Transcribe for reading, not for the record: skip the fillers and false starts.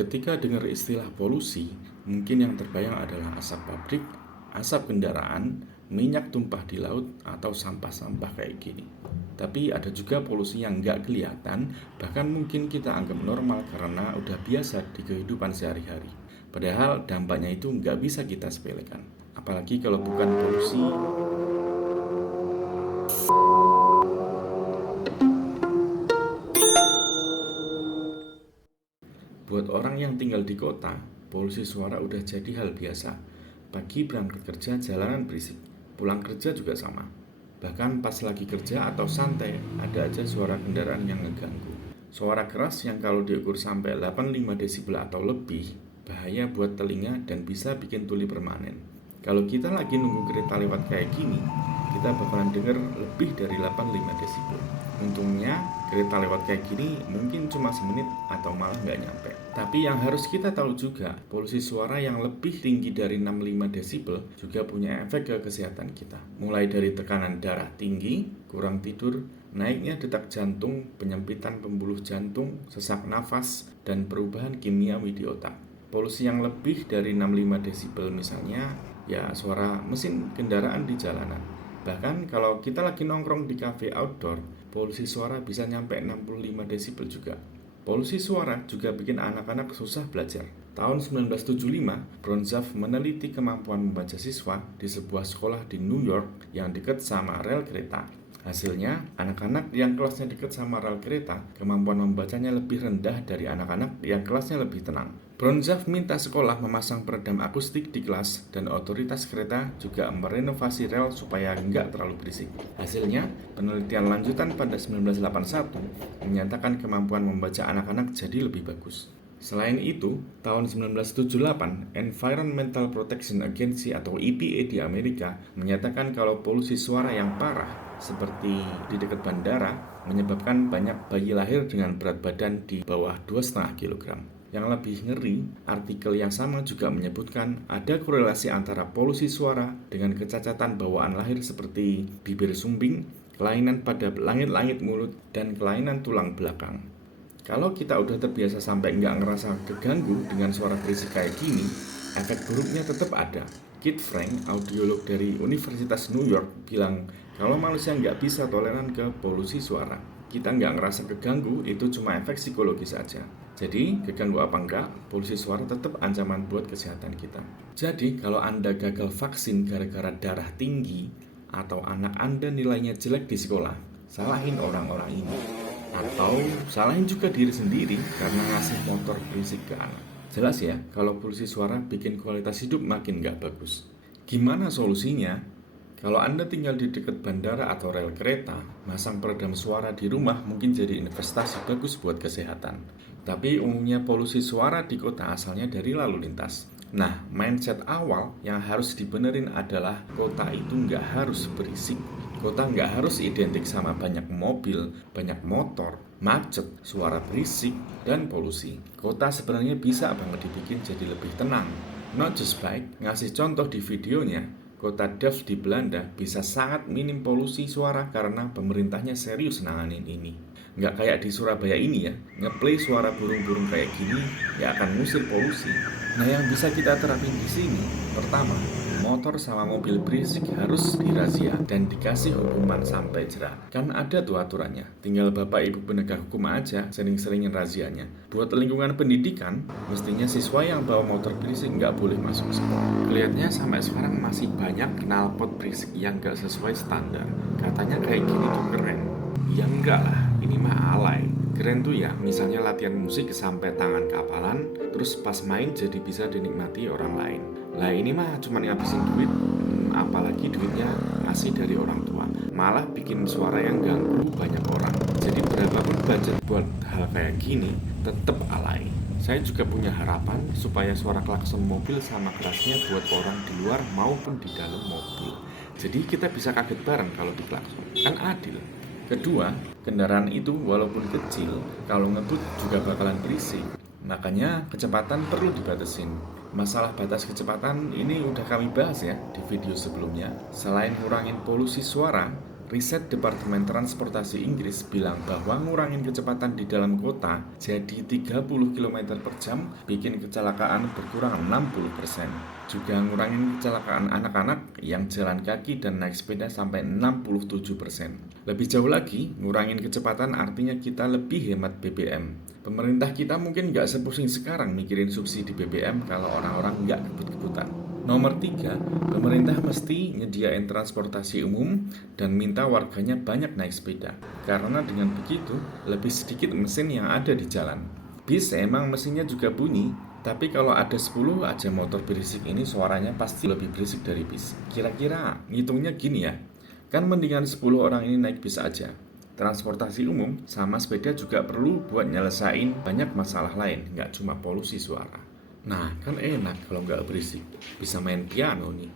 Ketika dengar istilah polusi, mungkin yang terbayang adalah asap pabrik, asap kendaraan, minyak tumpah di laut, atau sampah-sampah kayak gini. Tapi ada juga polusi yang nggak kelihatan, bahkan mungkin kita anggap normal karena udah biasa di kehidupan sehari-hari. Padahal dampaknya itu nggak bisa kita sepelekan. Apalagi kalau bukan polusi. Buat orang yang tinggal di kota, polusi suara udah jadi hal biasa. Pagi berangkat kerja jalanan berisik, pulang kerja juga sama. Bahkan pas lagi kerja atau santai, ada aja suara kendaraan yang ngeganggu. Suara keras yang kalau diukur sampai 85 desibel atau lebih, bahaya buat telinga dan bisa bikin tuli permanen. Kalau kita lagi nunggu kereta lewat kayak gini, kita bakalan denger lebih dari 85 desibel. Untungnya kereta lewat kayak gini mungkin cuma semenit atau malah nggak nyampe. Tapi yang harus kita tahu juga, polusi suara yang lebih tinggi dari 65 desibel juga punya efek ke kesehatan kita. Mulai dari tekanan darah tinggi, kurang tidur, naiknya detak jantung, penyempitan pembuluh jantung, sesak nafas, dan perubahan kimiawi di otak. Polusi yang lebih dari 65 desibel misalnya, ya suara mesin kendaraan di jalanan. Bahkan kalau kita lagi nongkrong di cafe outdoor, polusi suara bisa nyampe 65 desibel juga. Polusi suara juga bikin anak-anak susah belajar. Tahun 1975, Bronzaf meneliti kemampuan membaca siswa di sebuah sekolah di New York yang dekat sama rel kereta. Hasilnya, anak-anak yang kelasnya dekat sama rel kereta, kemampuan membacanya lebih rendah dari anak-anak yang kelasnya lebih tenang. Bronzaf minta sekolah memasang peredam akustik di kelas dan otoritas kereta juga merenovasi rel supaya nggak terlalu berisik. Hasilnya, penelitian lanjutan pada 1981 menyatakan kemampuan membaca anak-anak jadi lebih bagus. Selain itu, tahun 1978, Environmental Protection Agency atau EPA di Amerika menyatakan kalau polusi suara yang parah seperti di dekat bandara menyebabkan banyak bayi lahir dengan berat badan di bawah 2,5 kg. Yang lebih ngeri, artikel yang sama juga menyebutkan ada korelasi antara polusi suara dengan kecacatan bawaan lahir seperti bibir sumbing, kelainan pada langit-langit mulut, dan kelainan tulang belakang. Kalau kita udah terbiasa sampai nggak ngerasa keganggu dengan suara berisik kayak gini, efek buruknya tetap ada. Kit Frank, audiolog dari Universitas New York, bilang kalau manusia nggak bisa toleran ke polusi suara. Kita nggak ngerasa keganggu, itu cuma efek psikologis saja. Jadi, keganggu apa enggak, polusi suara tetap ancaman buat kesehatan kita. Jadi, kalau Anda gagal vaksin gara-gara darah tinggi, atau anak Anda nilainya jelek di sekolah, salahin orang-orang ini. Atau salahin juga diri sendiri karena ngasih motor berisik ke anak. Jelas ya, kalau polusi suara bikin kualitas hidup makin nggak bagus. Gimana solusinya? Kalau Anda tinggal di dekat bandara atau rel kereta, masang peredam suara di rumah mungkin jadi investasi bagus buat kesehatan. Tapi umumnya polusi suara di kota asalnya dari lalu lintas. Nah, mindset awal yang harus dibenerin adalah kota itu nggak harus berisik. Kota nggak harus identik sama banyak mobil, banyak motor, macet, suara berisik, dan polusi. Kota sebenarnya bisa banget dibikin jadi lebih tenang. Not just bike, ngasih contoh di videonya, kota Delft di Belanda bisa sangat minim polusi suara karena pemerintahnya serius nanganin ini. Nggak kayak di Surabaya ini ya, ngeplay suara burung-burung kayak gini ya akan ngusir polusi. Nah yang bisa kita terapin di sini, pertama, motor sama mobil berisik harus dirazia dan dikasih hukuman sampai jerah. Kan ada tuh aturannya, tinggal bapak ibu penegak hukum aja sering-seringin razianya. Buat lingkungan pendidikan, mestinya siswa yang bawa motor berisik nggak boleh masuk sekolah. Kelihatannya sampai sekarang masih banyak knalpot berisik yang nggak sesuai standar. Katanya kayak gini tuh keren. Ya enggak lah, ini mah alay. Keren tuh ya, misalnya latihan musik sampai tangan kapalan, terus pas main jadi bisa dinikmati orang lain. Lah ini mah cuma ngabisin duit, apalagi duitnya ngasih dari orang tua. Malah bikin suara yang ganggu banyak orang. Jadi berapapun budget buat hal kayak gini, tetep alay. Saya juga punya harapan supaya suara klakson mobil sama kerasnya buat orang di luar maupun di dalam mobil. Jadi kita bisa kaget bareng kalau diklakson, kan adil. Kedua, kendaraan itu walaupun kecil, kalau ngebut juga bakalan berisik. Makanya kecepatan perlu dibatasin. Masalah batas kecepatan ini udah kami bahas ya di video sebelumnya. Selain ngurangin polusi suara, Riset Departemen Transportasi Inggris bilang bahwa ngurangin kecepatan di dalam kota jadi 30 km per jam bikin kecelakaan berkurang 60%. Juga ngurangin kecelakaan anak-anak yang jalan kaki dan naik sepeda sampai 67%. Lebih jauh lagi, ngurangin kecepatan artinya kita lebih hemat BBM. Pemerintah kita mungkin nggak sepusing sekarang mikirin subsidi BBM kalau orang-orang nggak kebut-kebutan. Nomor 3, pemerintah mesti nyediain transportasi umum dan minta warganya banyak naik sepeda. Karena dengan begitu, lebih sedikit mesin yang ada di jalan. Bis emang mesinnya juga bunyi, tapi kalau ada 10 aja motor berisik ini suaranya pasti lebih berisik dari bis. Kira-kira ngitungnya gini ya, kan mendingan 10 orang ini naik bis aja. Transportasi umum sama sepeda juga perlu buat nyelesain banyak masalah lain, nggak cuma polusi suara. Nah, kan enak kalau nggak berisik. Bisa main piano nih.